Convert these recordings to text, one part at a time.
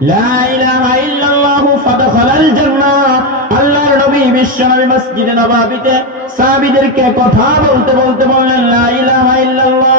লা ইলাহা ইল্লাল্লাহু ফাদখালাল আল্লাহর নবী বিশ্বনবী মসজিদে নববীতে সাহাবীদেরকে কথা বলতে বলতে বললেন, লা ইলাহা ইল্লাল্লাহ।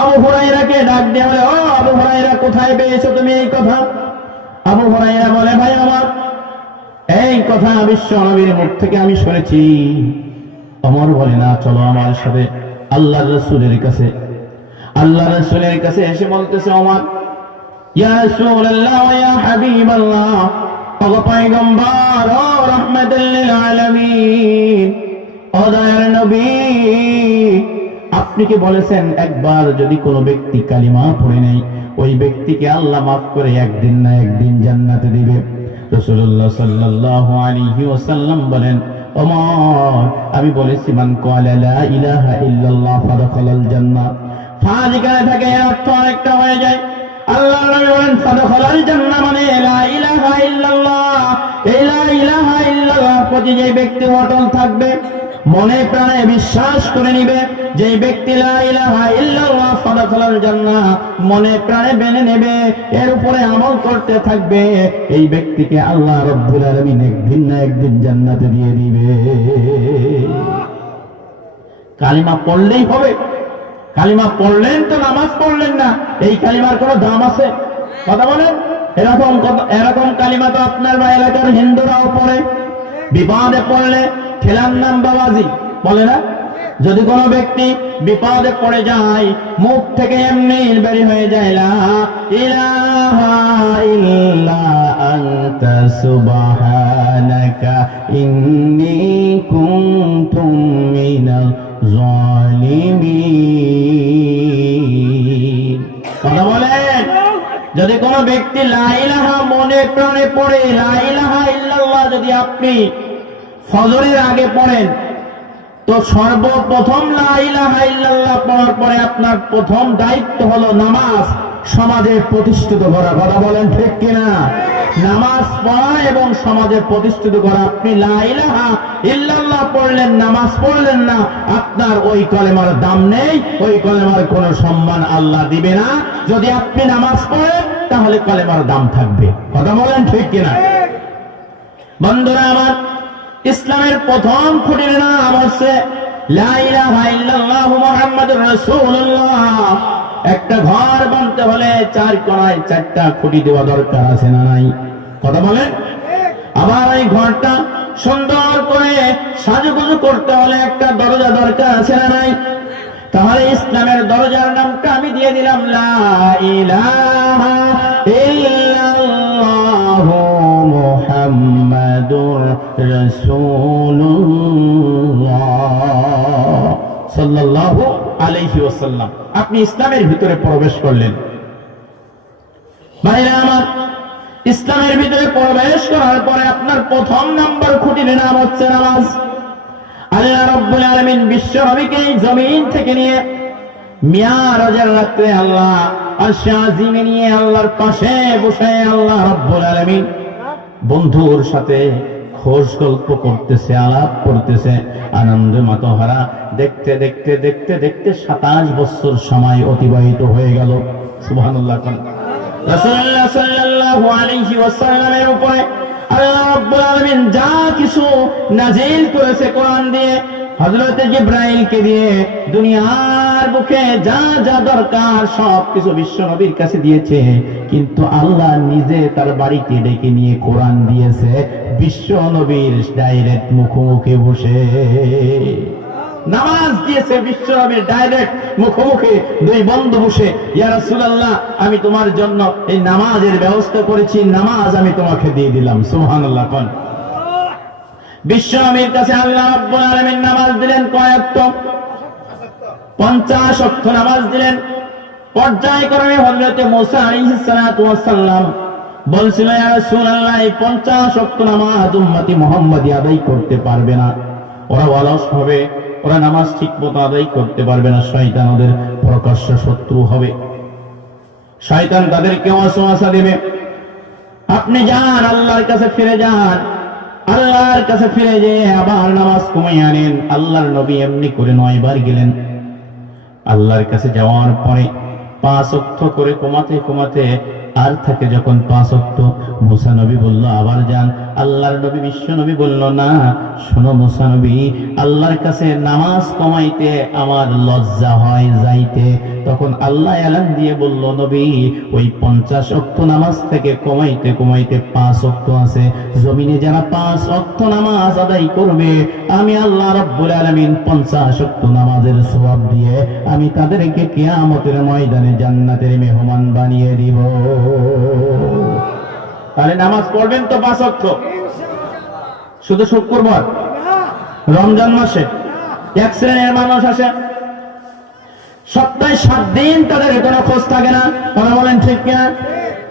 আবু হুরায়রাকে ডাক দিয়ে বলে, ও আবু হুরায়রা, কোথায় পেয়েছ তুমি এই কথা? আবু হুরায়রা বলে, ভাই আমার, এই কথা বিশ্ব নবীর মুখ থেকে আমি শুনেছি। অমর বলে, না, চলো আমার সাথে আল্লাহ রসুলের কাছে। আল্লাহ রসুলের কাছে এসে বলতেছে অমর, ইয়া রাসূলুল্লাহ, ইয়া হাবিবাল্লাহ ওগো পয়গম্বর, ও রাহমাতুল লিল ও দয়ার নবী আপনি কি বলেছেন, একবার যদি কোনো ব্যক্তি কালিমা পড়ে নেই, ওই ব্যক্তিকে আল্লাহ মাফ করে একদিন না একদিন জান্নাতে দিবে রাসূলুল্লাহ সাল্লাল্লাহু আলাইহি ওয়াসাল্লাম বলেন, ওমর, আমি বলেছি, মান ক্বালা লা ইলাহা ইল্লাল্লাহ ফাদখালাল জান্নাহ ফাজিকারে থাকে অর্থ অনেকটা হয়ে যায় আল্লাহ নবী বলেন, ফাদখালাল জান্নাহ মানে লা ইলাহা ইল্লাল্লাহ এই লা ইলাহা ইল্লাল্লাহ প্রতি যে ব্যক্তি অটল থাকবে মনে প্রাণে বিশ্বাস করে নিবে যে ব্যক্তি মনে প্রাণে মেনে নেবে, এর উপরে আমল করতে থাকবে, এই ব্যক্তিকে আল্লাহ রব্বুল আলামিন একদিন না একদিন জান্নাতে দিয়ে দিবে। কালিমা পড়লেই হবে। কালিমা পড়লেন তো নামাজ পড়লেন না, এই কালিমার কোনো দাম আছে? কথা বলেন? এরকম এরকম কালিমা তো আপনার বা এলাকার হিন্দুরাও পড়ে, বিবাদে পড়লে খেলার নাম বাবাজি, বলে না? যদি কোনো ব্যক্তি বিপদে পড়ে যায়, মুখ থেকে এমনি বেরি হয়ে যায় সুবহানাকা ইন্নী কুনতু মিনাল জালিমিন কথা বলেন যদি কোনো ব্যক্তি লাইলাহা মনে প্রাণে পড়ে লাইলাহা ইল্লাল্লাহ যদি আপনি ফজরের আগে পড়েন। তো সর্বপ্রথম পড়ার পরে আপনার প্রথম দায়িত্ব হলো নামাজ, সমাজে প্রতিষ্ঠিত করা। কথা বলেন ঠিক কিনা? নামাজ পড়া এবং সমাজে প্রতিষ্ঠিত করা। আপনি লাইলাহা ইল্লাল্লাহ পড়লেন, নামাজ পড়লেন না, আপনার ওই কলেমার দাম নেই, ওই কলেমার কোনো সম্মান আল্লাহ দিবে না। যদি আপনি নামাজ পড়েন, তাহলে কলেমার দাম থাকবে। কথা বলেন ঠিক কিনা? বন্ধুরা আমার ইসলামের প্রথম খুঁটির নাম হচ্ছে একটা ঘর বানতে হলে চার কোণায় চারটা খুঁটি দেওয়া দরকার আছে না নাই? কথা বলেন? আবার এই ঘরটা সুন্দর করে সাজুগুজু করতে হলে একটা দরজা দরকার আছে না নাই? তাহলে ইসলামের দরজার নামটা আমি দিয়ে দিলাম, লা ইলাহা সাল্লাল্লাহু আলাইহি আপনি ইসলামের ভিতরে প্রবেশ করলেন। ভাইরা আমার, ইসলামের ভিতরে প্রবেশ করার পরে আপনার প্রথম নাম্বার খুঁটির নাম হচ্ছে নামাজ। বিশ্ব জমিন থেকে নিয়ে মিয়ারাজের আল্লাহ নিয়ে আল্লাহর পাশে বসে আল্লাহ রব্বুল আলামিন বন্ধুর সাথে খোঁজ গল্প করতেছে, আলাপ করতেছে, আনন্দ মাতহারা। দেখতে দেখতে দেখতে দেখতে সাতাশ বছর সময় অতিবাহিত হয়ে গেল। কোরআন দিয়ে দিয়ে দুনিয়ার যা যা দরকার সব কিছু কাছে দিয়েছে। কিন্তু আল্লাহ নিজে তার বাড়িতে ডেকে নিয়ে কোরআন দিয়েছে। বিশ্ব নবীর ডাইরেক্ট মুখোমুখি বসে। নামাজ দিয়েছে বিশ্বনবীর ডাইরেক্ট মুখোমুখি দুই বন্ধু বসে। ইয়া রাসূলুল্লাহ, আমি তোমার জন্য এই নামাজের ব্যবস্থা করেছি, নামাজ আমি তোমাকে দিয়ে দিলাম। সুবহানাল্লাহ, কোন। বিশ্বনবীর কাছে আল্লাহ রাব্বুল আলামিন নামাজ দিলেন কয়েকট পঞ্চাশ অক্ষ নামাজ দিলেন। পর্যায়ক্রমে হযরতে মোসা সালাতু সালাম আপনি যান, আল্লাহর কাছে ফিরে যান, আল্লাহর কাছে ফিরে যেয়ে আবার নামাজ কমাই আনেন, আল্লাহর নবী এমনি করে নয়বার গেলেন। আল্লাহর কাছে যাওয়ার পরে পাঁচ অক্ষ করে কমাতে কমাতে আর থেকে যখন পাঁচ অক্ট মুসা নবী বলল আবার যান। আল্লাহর নবী, বিশ্ব নবী বলল, না, শোনো মুসা নবী, আল্লাহর কাছে নামাজ কমাইতে আমার লজ্জা হয় যাইতে। তখন আল্লাহ এলান দিয়ে বলল, নবী, ওই পঞ্চাশ অক্ত নামাজ থেকে কমাইতে কমাইতে পাঁচ অক্ত আছে। জমিনে যারা পাঁচ অক্ত নামাজ আদায় করবে, আমি আল্লাহ রব্বুল আলামিন পঞ্চাশ অক্ত নামাজের সওয়াব দিয়ে আমি তাদেরকে কিয়ামতের ময়দানে জান্নাতের মেহমান বানিয়ে দিব। তাহলে নামাজ পড়বেন তো পাঁচ অক্ট শুধু শুক্রবার। রমজান মাসে এক শ্রেণির মানুষ আসে। সপ্তাহে সাত দিন তাদের কোনো খোঁজ থাকে না, কথা বলেন ঠিক কিনা?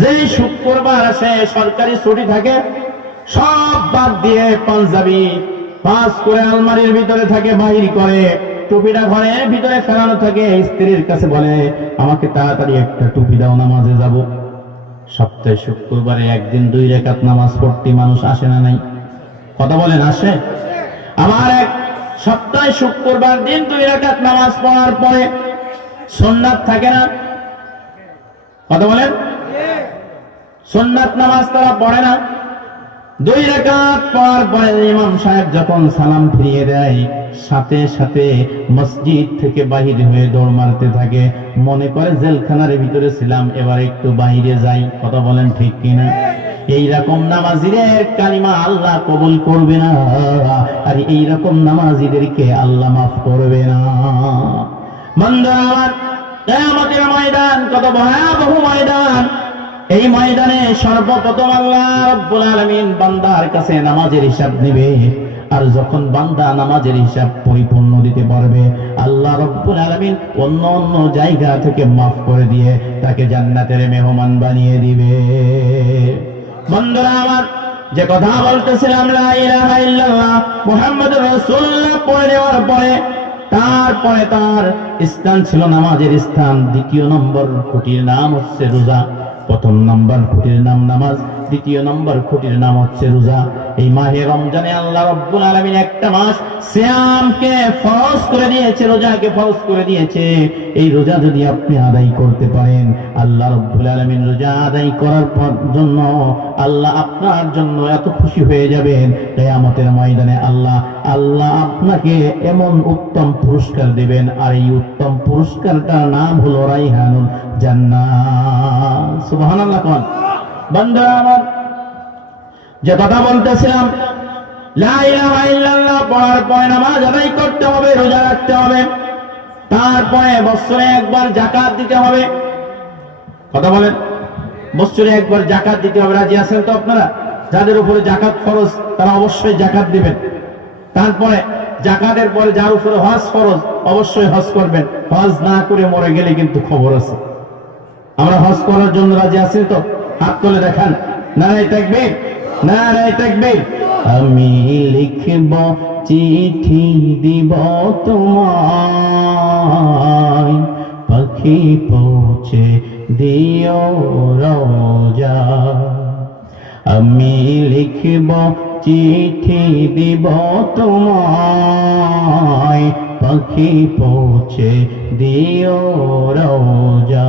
যেই শুক্রবার আসে, সরকারি ছুটি থাকে, সব বাদ দিয়ে পাঞ্জাবি পাস করে আলমারির ভিতরে থাকে, বাহির করে। টুপিটা ঘরের ভিতরে ফেলানো থাকে, স্ত্রীর কাছে বলে, আমাকে তাড়াতাড়ি একটা টুপি দাও, নামাজে যাব। সপ্তাহে শুক্রবারে একদিন দুই রেখাত নামাজ পড়তে মানুষ আসে না নাই? কথা বলেন, আসে? আমার এক সপ্তাহে শুক্রবার দিন দুই রেখাত নামাজ পড়ার পরে সোননাথ থাকে না? কথা বলেন? সোননাথ নামাজ তারা পড়ে না? দুই রাকাত পড়ার পরে ইমাম সাহেব যখন সালাম ফিরিয়ে দেয়, সাথে সাথে মসজিদ থেকে বাহির হয়ে দৌড় মারতে থাকে। মনে করে জেলখানার ভিতরে ছিলাম, এবার একটু বাইরে যাই। কথা বলেন ঠিক কিনা? এইরকম নামাজিদের কালিমা আল্লাহ কবুল করবে না, আর এইরকম নামাজিদেরকে আল্লাহ মাফ করবে না। বন্ধুরা আমার ময়দান, কত ভয়াবহ ময়দান। এই ময়দানে সর্বপ্রথম আল্লাহ রব্বুল আলামিন বান্দার কাছে নামাজের হিসাব নেবে। আর যখন বান্দা নামাজের হিসাব পরিপূর্ণ দিতে পারবে, আল্লাহ রব্বুল আলামিন অন্য অন্য জায়গা থেকে মাফ করে দিয়ে তাকে জান্নাতের মেহমান বানিয়ে দিবে। বন্ধুরা আমার, যে কথা বলতেছিলাম, লা ইলাহা ইল্লাল্লাহ মুহাম্মাদুর পড়ে দেওয়ার পরে, তারপরে তার স্থান ছিল নামাজের স্থান। দ্বিতীয় নম্বর খুঁটির নাম হচ্ছে রোজা। প্রথম নাম্বার খুঁটির নাম নামাজ। দ্বিতীয় নম্বর খুঁটির নাম হচ্ছে রোজা। এই মাহে রমজানে আল্লাহ রব্বুল আলামিন একটা মাস সিয়ামকে ফরজ করে দিয়েছে, রোজাকে ফরজ করে দিয়েছে। এই রোজা যদি আপনি আদায় করতে পারেন, আল্লাহ রব্বুল আলামিন রোজা আদায় করার পর জন্য আল্লাহ আপনার জন্য এত খুশি হয়ে যাবেন। কিয়ামতের ময়দানে আল্লাহ আল্লাহ আপনাকে এমন উত্তম পুরস্কার দিবেন। আর এই উত্তম পুরস্কারটার নাম হলো রাইহানুল জান্নাত সুবহানাল্লাহ, কোন? বন্ধুরা আমার, যে কথা বলতেছিলাম পড়ার পরে নামাজ আদায় করতে হবে, রোজা রাখতে হবে, তারপরে একবার জাকাত দিতে হবে। কথা বলেন একবার জাকাত দিতে হবে, রাজি আছেন তো আপনারা? যাদের উপরে জাকাত ফরজ, তারা অবশ্যই জাকাত দিবেন। তারপরে জাকাতের পরে যার উপরে হজ ফরজ, অবশ্যই হজ করবেন। হজ না করে মরে গেলে কিন্তু খবর আছে। আমরা হজ করার জন্য রাজি আছি তো? হাত তুলে দেখান। নারাই থাকবে নারাই থাকবে আমি লিখব, চিঠি দিব তোমায়। পাখি পৌঁছে দিও রোজা। আমি লিখব, চিঠি দিব তোমায়। পাখি পৌঁছে দিও রোজা।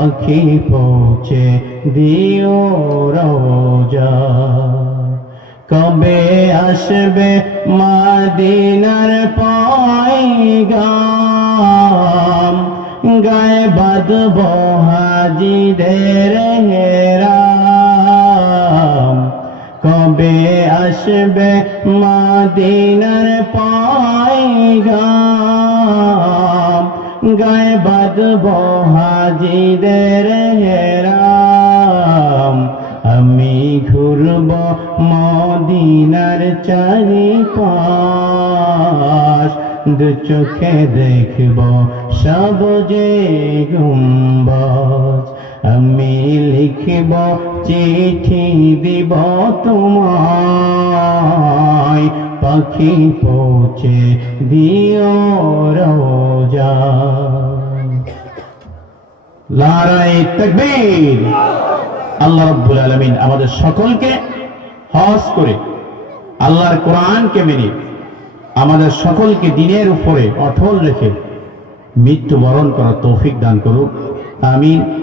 পাখি পৌঁছে দিও রোজা। কবে আসবে মাদিনার পাইগাম গায়ে বাঁধব হাজিদের হেরা আসবে মাদিনার পায়গাম? গায়ে বাঁধব হাজিদের হেরাম। আমি ঘুরব মদিনার চারি পাশ দু চোখে দেখব সবজে গুম্বজ। আমি লিখব চিঠি দিব তোমায়। পাখি পৌঁছে দিও রোজা। আল্লাহ আমাদের সকলকে হজ করে আল্লাহর কোরআনকে মেনে আমাদের সকলকে দিনের উপরে অঠল রেখে মৃত্যুবরণ করার তৌফিক দান করুক। আমিন।